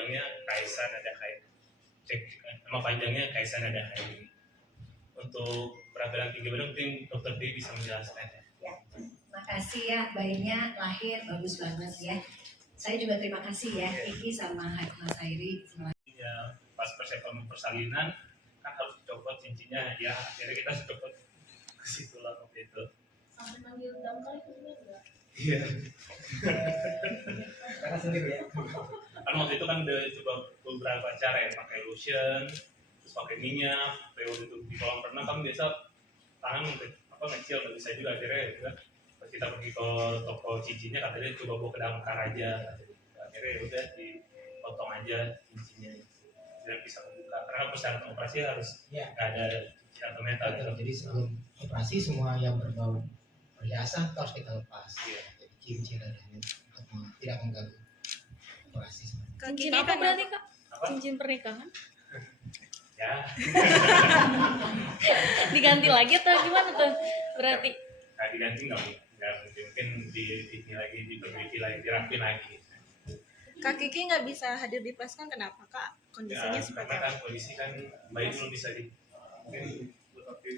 panjangnya Kaisa Nada Hai. Cek nama panjangnya Kaisa Nada Hai. Untuk peradilan tinggi badan mungkin Dokter D bisa menjelaskan. Ya, makasih ya, bayinya lahir bagus banget ya. Saya juga terima kasih ya, Kiki sama Mas Hairi. Ya, pas persiapan persalinan kan harus dicopot cincinnya, ya akhirnya kita copot ke situ lah waktu itu. Sampai manggil damkar itu enggak? Iya. Karena sendiri ya. Kan waktu itu kan udah coba beberapa cara ya, pakai lotion, terus pakai minyak. Waktu itu di kolam renang kan biasa tangan ngecil, nggak bisa juga akhirnya ya, pas kita pergi ke toko cincinnya katanya coba bawa ke damkar aja. Akhirnya ya udah dipotong aja cincinnya biar bisa membuka. Karena persyaratan operasi harus ada cincin atau metal. Jadi sebelum operasi semua yang berbau perhiasan harus kita lepas. Jadi cincin dan lain untuk tidak mengganggu operasi. Cincin apa berarti Kak? Cincin pernikahan? Ya. Diganti lagi atau gimana tuh? Berarti? Nah, diganti nggak mungkin ini lagi diperbaiki lagi, dirapiin lagi. Kak Kiki nggak bisa hadir di plaskan, kenapa Kak? Kondisinya Ya, seperti karena apa? kan kondisi kan bayi belum bisa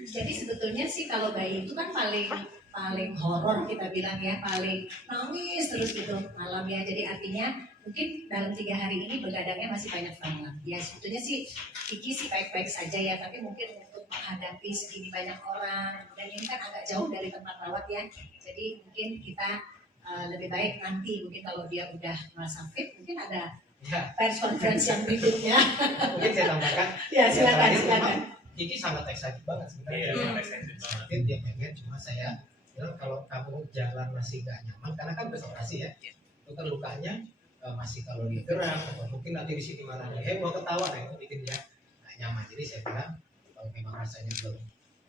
Jadi sebetulnya sih kalau bayi itu kan paling horor kita bilang ya, paling nangis terus gitu malam ya. Jadi artinya mungkin dalam 3 hari ini begadangnya masih banyak banget. Ya sebetulnya sih Kiki sih baik-baik saja ya, tapi mungkin untuk menghadapi segini banyak orang dan ini kan agak jauh dari tempat rawat ya. Jadi mungkin kita lebih baik nanti mungkin kalau dia udah merasa fit mungkin ada pers conference yang berikutnya. Mungkin saya tambahkan. Ya silakan. Kiki sangat excited banget sebenarnya. Iya, sangat excited banget. Dia pengen, cuma saya bilang kalau kamu jalan masih gak nyaman, karena kan beroperasi ya, itu kan lukanya masih kalau dia gerak atau mungkin nanti di sini mana dia heboh ketawa, nah itu bikin dia gak nyaman. Jadi saya bilang kalau memang rasanya belum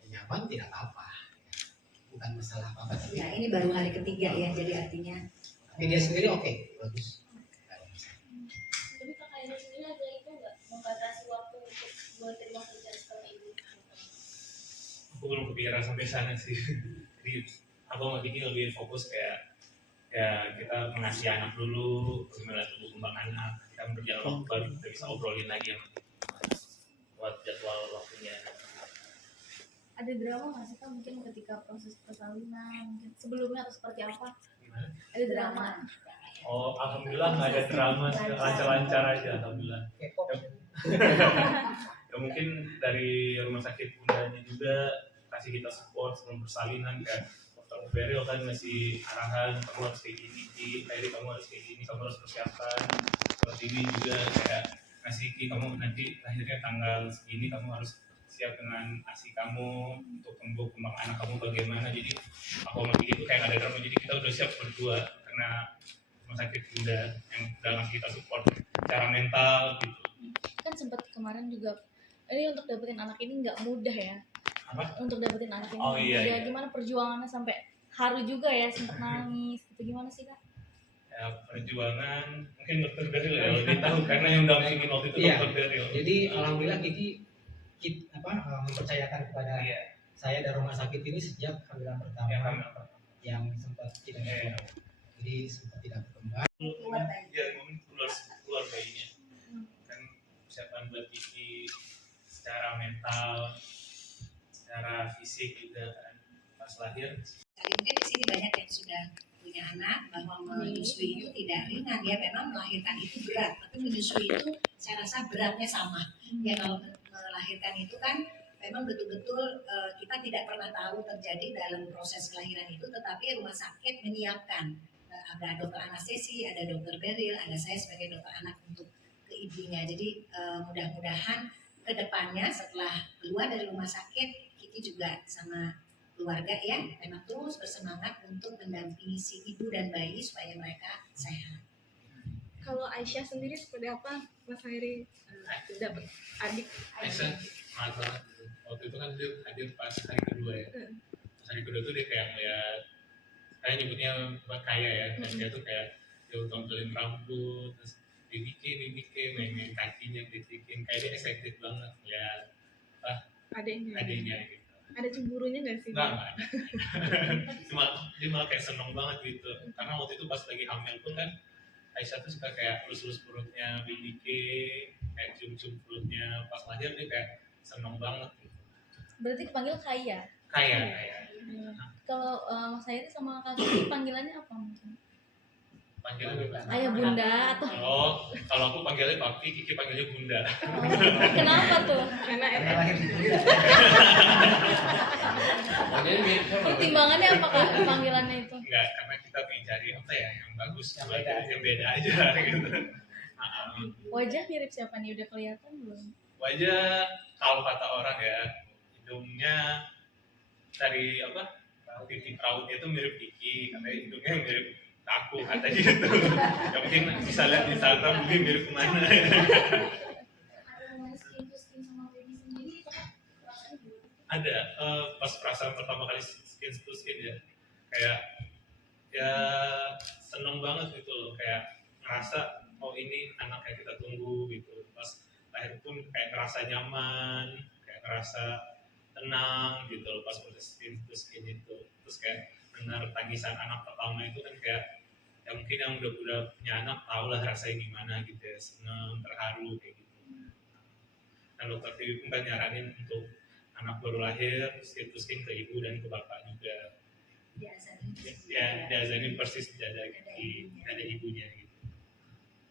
nyaman tidak apa-apa, bukan masalah apa-apa. Tapi Ya ini baru hari ketiga ya, jadi artinya. Tapi dia sendiri oke, bagus. Tapi Kak Hairi sendiri ada itu nggak membatasi waktu untuk menerima kerja seperti ini? Aku belum kepikiran sampai sana sih. Jadi aku mau bikin lebih fokus kayak ya kita mengasihi anak dulu, melihat tumbuh kembang anak, kita berjalan waktu baru kita bisa obrolin lagi sama dia. Buat jadwal waktunya. Ada drama nggak sih Kak mungkin ketika proses persalinan, mungkin sebelumnya atau seperti apa? Gimana? Ada drama? Oh, alhamdulillah nggak ada drama, lancar-lancar aja, alhamdulillah. K-pop. Ya mungkin dari rumah sakit Bundanya juga kasih kita support sebelum persalinan, kayak Dokter Beril kan ngasih arahan, kamu harus kayak gini, Hairi kamu harus kayak gini, kamu harus persiapkan. Dokter Didi juga kayak ngasih kamu nanti lahirnya tanggal segini, kamu harus siap dengan ASI kamu untuk tumbuh kembang anak kamu bagaimana. Jadi aku sama Didi itu kayak nggak ada drama, jadi kita udah siap berdua karena rumah sakit Bunda yang udah ngasih kita support secara mental gitu. Kan sempat kemarin juga ini untuk dapetin anak ini nggak mudah ya. Apa? Untuk dapetin anak ini Oh, iya, iya. gimana perjuangannya sampai haru juga ya, sempat nangis gitu, gimana sih Kak? Ya, perjuangan mungkin Dokter Beril ya lebih tahu karena yang dampingin waktu itu Iya. Dokter Beril. Jadi alhamdulillah Kiki mempercayakan kepada saya dan rumah sakit ini sejak kehamilan pertama Ya, kan? yang sempat tidak berkembang. Jadi sempat tidak berkembang. Ya, mungkin keluar bayinya. Kan persiapan buat Kiki secara mental, secara fisik juga kan pas lahir. Mungkin di sini banyak yang sudah punya anak bahwa menyusui itu tidak ringan ya, memang melahirkan itu berat, tapi menyusui itu saya rasa beratnya sama. Ya kalau melahirkan itu kan memang betul-betul kita tidak pernah tahu terjadi dalam proses kelahiran itu, tetapi rumah sakit menyiapkan ada dokter anestesi, ada dokter Beril, ada saya sebagai dokter anak untuk ke ibunya. Jadi mudah-mudahan ke depannya setelah keluar dari rumah sakit, Kiki juga sama keluarga ya memang terus bersemangat untuk mendampingi si ibu dan bayi supaya mereka sehat. Kalau Aisyah sendiri seperti apa, Mas Hairi dapat adik? Aisyah semangat banget. Waktu itu kan dia hadir pas hari kedua ya. Pas hari kedua tuh dia kayak ngeliat, saya nyebutnya Mbak Kaya ya. Dia tuh kayak dia tontonin rambut, terus dibikin, main kakinya, dibikin. Kayak dia excited banget ngeliat adiknya gitu. Ada cemburunya nggak sih? Nggak ada. Dia malah kayak seneng banget gitu. Karena waktu itu pas lagi hamil pun kan Aisyah tuh suka kayak lus-lus perutnya Bidike, kayak cium-cium perutnya pas lahir dia kayak seneng banget gitu. Berarti kepanggil Kaya. Kayak Kalau Mas Hairi sama Kak Kiki panggilannya apa mungkin? panggilannya apa? Ayah bunda atau Oh, kalau aku panggilnya papi, Kiki panggilnya bunda. kenapa tuh? Karena Karena lahir di bunda. Pertimbangannya apa Kak panggilannya itu? Enggak, karena kita pengen cari apa ya yang bagus, Yang buat beda aja. yang beda aja gitu. Wajah mirip siapa nih? Udah kelihatan belum? Wajah kalau kata orang ya, hidungnya dari apa? Titik rautnya itu mirip Kiki, katanya hidungnya mirip aku katanya gitu. Ya mungkin bisa lihat di Instagram mungkin mirip kemana. Ada namanya skin to skin sama baby sendiri itu kan rasanya gimana? Ada pas perasaan pertama kali skin to skin ya, kayak ya seneng banget gitu loh, kayak ngerasa oh ini anak yang kita tunggu gitu. Pas lahir pun kayak ngerasa nyaman, kayak ngerasa tenang gitu loh pas proses skin to skin itu. Terus kayak dengar tangisan anak pertama itu kan kayak ya mungkin yang udah punya anak tau lah rasanya gimana gitu ya, seneng, terharu kayak gitu. Nah dokter Tiwi pun kan nyaranin untuk anak baru lahir skin to skin ke ibu dan ke bapak juga. Ya diazanin persis di dada ibunya gitu.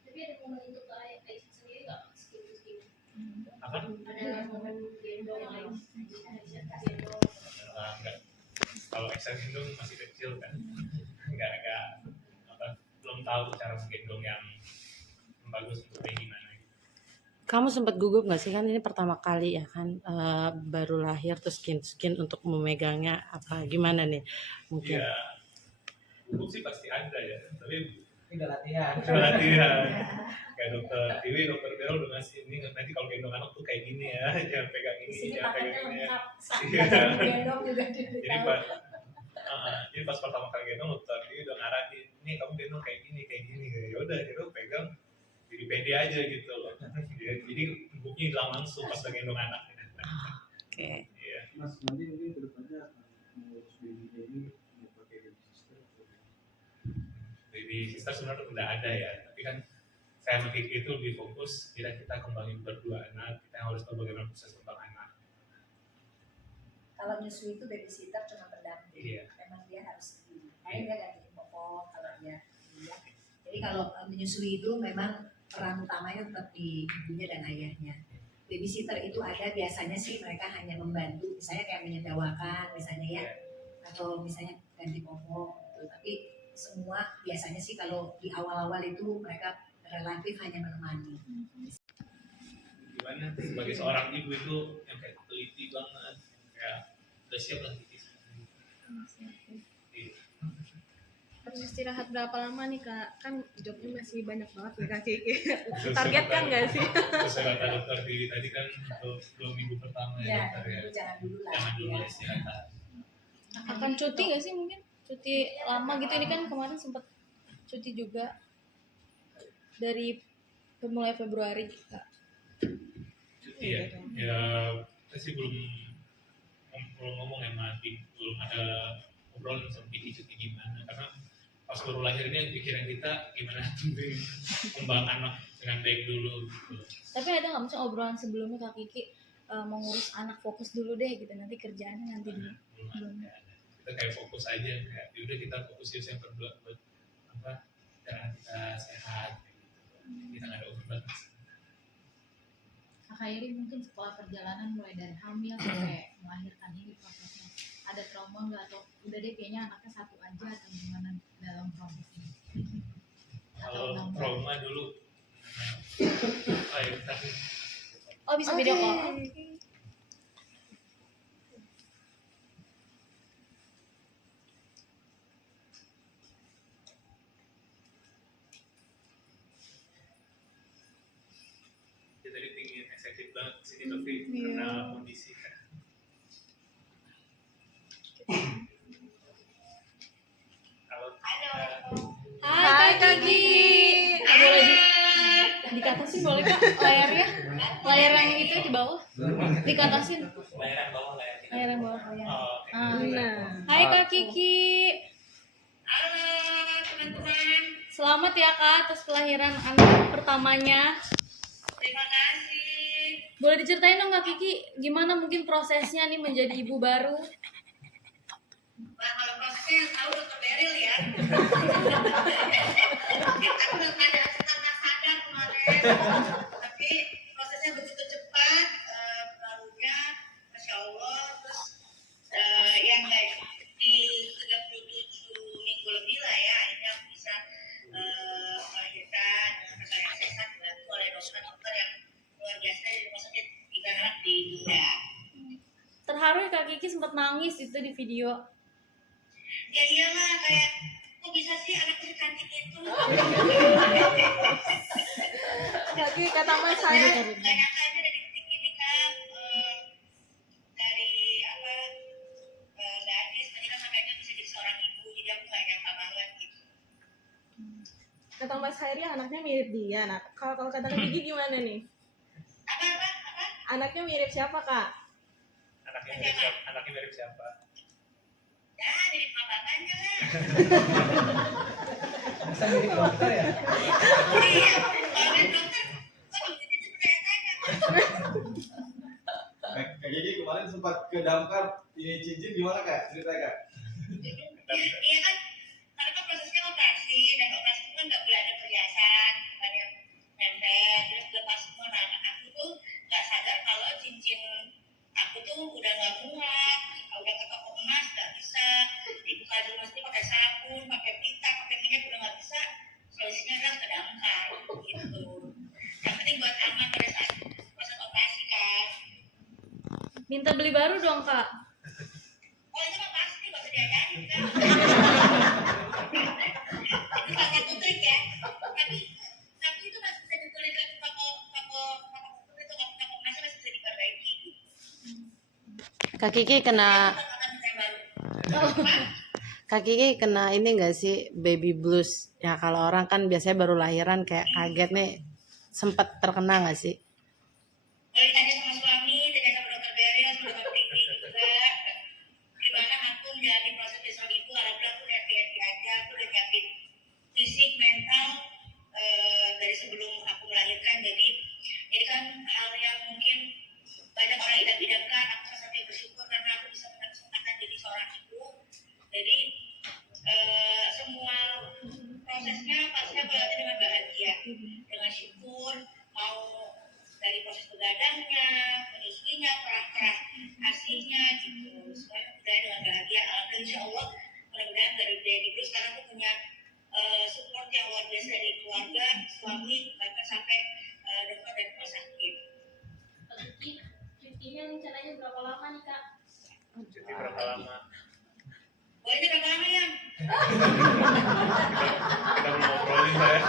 Tapi ada momen untuk Aisyah sendiri nggak skin to skin? Apa? Ada momen gendong Aisyah gendong. Enggak. Kalau Aisyah gendong masih kecil kan, enggak apa belum tahu cara menggendong yang bagus untuk kayak gimana. Kamu sempat gugup nggak sih, kan ini pertama kali ya kan, baru lahir terus skin untuk memegangnya apa gimana nih mungkin? Ya, gugup sih pasti ada ya, tapi Udah latihan. latihan. Kayak dokter Tiwi, dokter Bel udah ngasih ini nanti kalau gendong anak tuh kayak gini ya, jangan pegang Di ini, sini jangan paketnya pegang ini ya. lengkap, gendong juga Jadi pas pertama kali gendong dokter Tiwi udah ngarahin, nih kamu gendong kayak gini, ya udah gitu pegang, jadi pede aja gitu loh. Jadi gugupnya hilang langsung pas lagi gendong anak. Oke. Iya. Mas, nanti mungkin kedepannya akan mengurus baby mau pakai baby sister atau Baby sister sebenarnya udah ada ya, tapi kan saya sama Kiki itu lebih fokus kita kembangin berdua anak, kita harus tahu bagaimana proses kembang anak. Kalau menyusui itu babysitter cuma pendamping. Iya. Memang dia harus sendiri. Dia gantiin popok kalau dia. Jadi kalau menyusui itu memang peran utamanya tetap di ibunya dan ayahnya. Babysitter itu ada biasanya sih mereka hanya membantu, misalnya kayak menyedawakan misalnya ya, atau misalnya ganti popok gitu. Tapi semua biasanya sih kalau di awal-awal itu mereka relatif hanya menemani. Gimana sebagai seorang ibu itu yang kayak teliti banget, kayak udah siap lah Kiki. harus istirahat berapa lama nih Kak? Kan jobnya masih banyak banget nih Kak Kiki. Target kan nggak sih? Sesuai kata dokter Tiwi tadi kan untuk 2 minggu pertama ya Ya, dokter ya. jangan dulu lah. Jangan dulu ya. istirahat. Akan cuti nggak sih mungkin? Cuti lama gitu, ini kan kemarin sempat cuti juga dari mulai Februari Kak. Cuti ya. Ya kita sih belum ngomong ya mati, belum ada obrolan sama Kiki cuti gimana, karena pas baru lahir ini pikiran kita gimana tumbuhin kembang anak dengan baik dulu gitu. Tapi ada nggak misalnya obrolan sebelumnya Kak Kiki mau ngurus anak, fokus dulu deh gitu, nanti kerjaannya nanti dulu. Belum ada. Kita kayak fokus aja, kayak yaudah kita fokus yang berdua buat apa cara kita sehat kayak gitu. Kita nggak ada obrolan. Kak Khairi mungkin sekolah perjalanan mulai dari hamil sampai melahirkan ini prosesnya ada trauma nggak, atau udah deh kayaknya anaknya satu aja, atau gimana dalam prosesnya? Kalau trauma dulu, ayo tadi Oh bisa video call? ya tadi pingin excited banget di sini tapi karena kondisi kan. Kalau Hai Kak Kiki. Boleh dikatasin boleh Kak layarnya? Layar yang itu di bawah dikatasin. layar bawah layar kita. Layar yang bawah. Oh, oke. Hai Kak Kiki. Halo teman-teman, Selamat ya Kak atas kelahiran anak pertamanya. Terima kasih. Boleh diceritain dong Kak Kiki, gimana mungkin prosesnya nih menjadi ibu baru? Nah, kalau prosesnya yang tahu dokter Beril ya. Aku belum ada sadar kemarin. Tapi prosesnya begitu cepat, barunya Masya Allah. Terus yang kayak di 37 minggu lebih lah ya, akhirnya aku bisa melahirkan dengan keadaan yang sehat dibantu oleh dokter-dokter yang luar biasa di rumah sakit Tiga Anak di Bunda. Terharu ya Kak Kiki sempat nangis itu di video. Ya iyalah, kayak kok bisa sih anak secantik itu. Kaki kata Mas saya Nggak nyangka aja dari titik ini kan dari apa gadis tadi kan makanya bisa jadi seorang ibu, jadi aku nggak nyangka banget gitu. kata Mas Hairi anaknya mirip dia. Nah, kalau kata Kak Kiki gimana nih? Apa? Anaknya mirip siapa Kak? Anaknya mirip siapa? Ya dari mama bapaknya lah. Masa mirip dokter ya? Iya, kalau dari dokter, waduh itu pertanyaan. Kak Gigi kemarin sempat ke damkar ini cincin gimana Kak? Cerita Kak. Iya kan, karena kan prosesnya operasi dan operasi itu kan nggak boleh ada perhiasan, banyak nempel, terus lepas semua. Nah, aku tuh nggak sadar kalau cincin aku tuh udah nggak muat, udah ke toko emas nggak bisa, dibuka dulu mesti pakai sabun, pakai pita, pakai minyak udah nggak bisa. Solusinya adalah ke damkar, gitu. Yang penting buat aman pada saat proses operasi kan. Minta beli baru dong Kak. Oh itu mah pasti nggak usah diajarin kan. Itu salah satu trik ya. Tapi itu masih bisa ditulis ke toko itu toko emasnya masih bisa diperbaiki. Kak Kiki kena Kak Kiki kena ini enggak sih baby blues? Ya kalau orang kan biasanya baru lahiran kayak kaget nih, sempat terkena nggak sih? Boleh tanya sama suami, tanya sama dokter Beril, sama dokter Tinggi juga. Gimana aku menjalani proses besok ibu, alhamdulillah aku happy aja, aku udah nyiapin fisik, mental dari sebelum aku melahirkan. Jadi kan hal yang mungkin banyak orang idam-idamkan, aku sangat bersyukur karena aku bisa mendapat kesempatan jadi seorang ibu. Jadi semua prosesnya pasti aku lalui dengan bahagia, dengan syukur, mau dari proses begadangnya, menyusuinya, perah-perah asinya gitu, semuanya berjalan dengan bahagia. Alhamdulillah insya Allah, mudah-mudahan dari baby blues sekarang aku punya support yang luar biasa dari keluarga, suami, bahkan sampai dokter dan rumah sakit. Cutinya rencananya berapa lama nih Kak? Cuti berapa lama? Bolehnya berapa lama ya? Kita belum ngobrolin saya.